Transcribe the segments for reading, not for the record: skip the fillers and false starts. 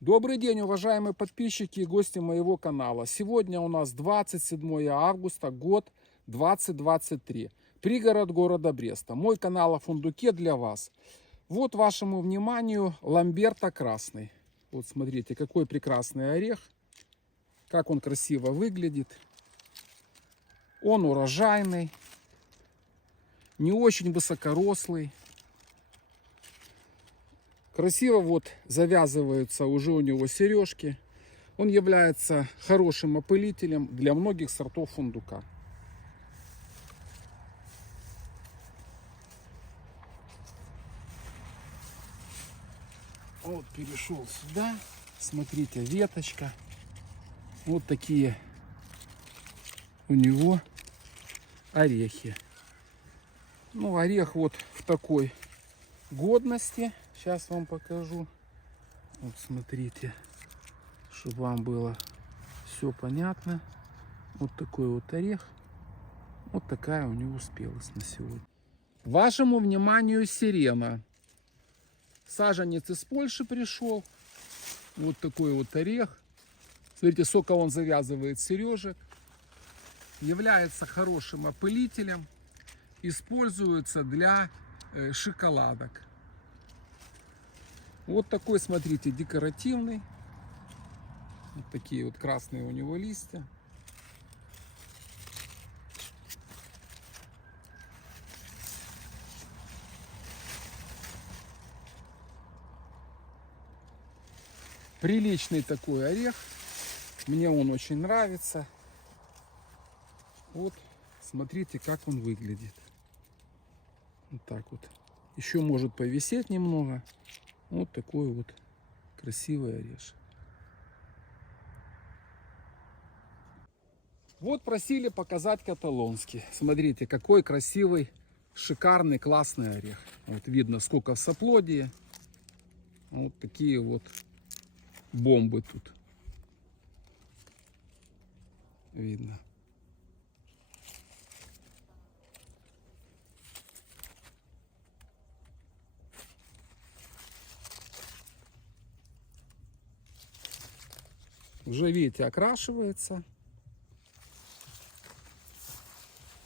Добрый день, уважаемые подписчики и гости моего канала. Сегодня у нас 27 августа, год 2023. Пригород города Бреста. Мой канал о фундуке для вас. Вот вашему вниманию Ламберто красный. Вот смотрите, какой прекрасный орех. Как он красиво выглядит. Он урожайный. Не очень высокорослый. Красиво вот завязываются уже у него сережки. Он является хорошим опылителем для многих сортов фундука. Вот перешел сюда. Смотрите, веточка. Вот такие у него орехи. Ну, орех вот в такой годности. Сейчас вам покажу. Вот смотрите, чтобы вам было все понятно. Вот такой вот орех. Вот такая у него спелость на сегодня. Вашему вниманию сирена. Саженец из Польши пришел. Вот такой вот орех. Смотрите, сколько он завязывает сережек. Является хорошим опылителем. Используется для шоколадок. Вот такой, смотрите, декоративный. Вот такие вот красные у него листья. Приличный такой орех. Мне он очень нравится. Вот, смотрите, как он выглядит. Вот так вот. Еще может повисеть немного. Вот такой вот красивый орешек. Вот просили показать каталонский. Смотрите, какой красивый, шикарный, классный орех. Вот видно, сколько в соплодии. Вот такие вот бомбы тут. Видно. Уже, видите, окрашивается.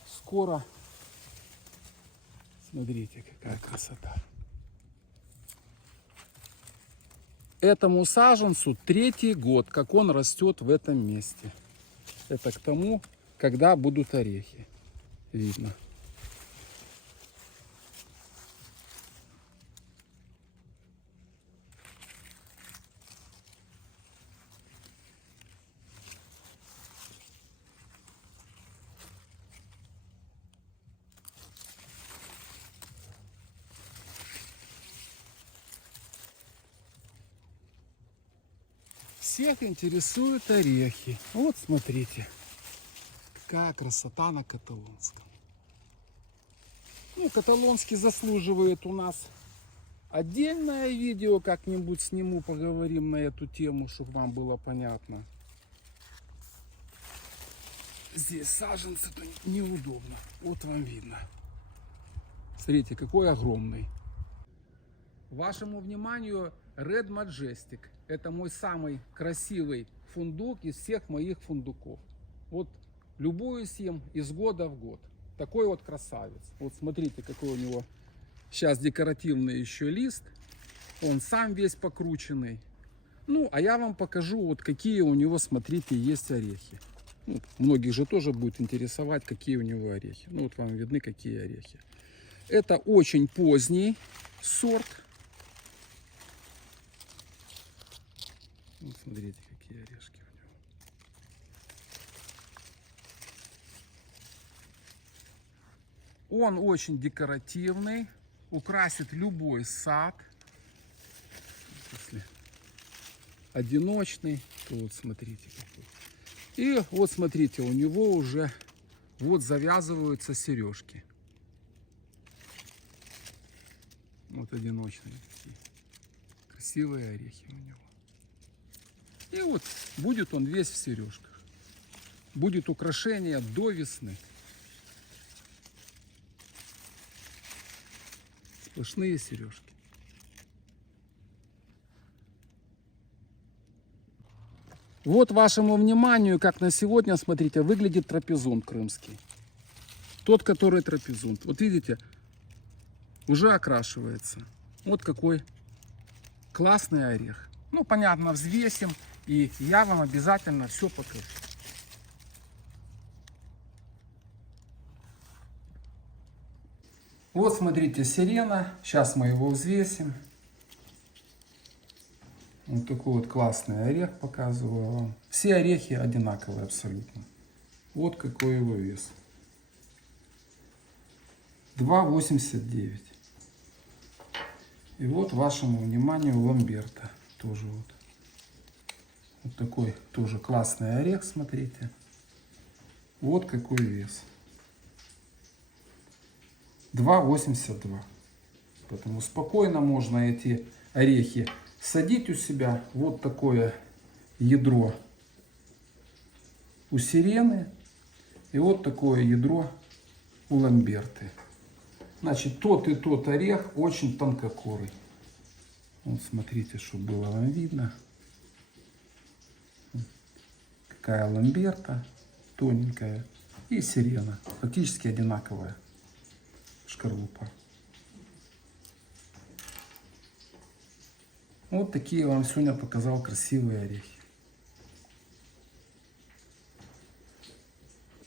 Скоро. Смотрите, какая красота. Этому саженцу 3-й год, как он растет в этом месте. Это к тому, когда будут орехи. Видно. Всех интересуют орехи. Вот смотрите, какая красота на каталонском. Ну, каталонский заслуживает у нас отдельное видео, как-нибудь сниму, поговорим на эту тему, чтобы вам было понятно. Здесь саженцы-то неудобно. Вот вам видно. Смотрите, какой огромный. Вашему вниманию Red Majestic. Это мой самый красивый фундук из всех моих фундуков. Вот любуюсь им из года в год. Такой вот красавец. Вот смотрите, какой у него сейчас декоративный еще лист. Он сам весь покрученный. Ну, а я вам покажу, вот какие у него, смотрите, есть орехи. Ну, многих же тоже будет интересовать, какие у него орехи. Ну, вот вам видны, какие орехи. Это очень поздний сорт. Вот смотрите, какие орешки у него. Он очень декоративный, украсит любой сад. Если одиночный, то вот смотрите какой. И вот смотрите, у него уже вот завязываются сережки. Вот одиночные такие. Красивые орехи у него. И вот будет он весь в сережках. Будет украшение до весны. Сплошные сережки. Вот вашему вниманию, как на сегодня, смотрите, выглядит трапезунт крымский. Тот, который трапезунт. Вот видите, уже окрашивается. Вот какой классный орех. Ну, понятно, взвесим, и я вам обязательно все покажу. Вот смотрите, сирена. Сейчас мы его взвесим. Вот такой вот классный орех показываю вам. Все орехи одинаковые абсолютно. Вот какой его вес. 2,89. И вот вашему вниманию ламберта. Тоже вот. Вот такой тоже классный орех, смотрите. Вот какой вес. 2,82. Поэтому спокойно можно эти орехи садить у себя. Вот такое ядро у сирены. И вот такое ядро у ламберты. Значит, тот и тот орех очень тонкокорый. Вот смотрите, чтобы было вам видно. Какая ламберта тоненькая. И сирена. Практически одинаковая шкарлупа. Вот такие я вам сегодня показал красивые орехи.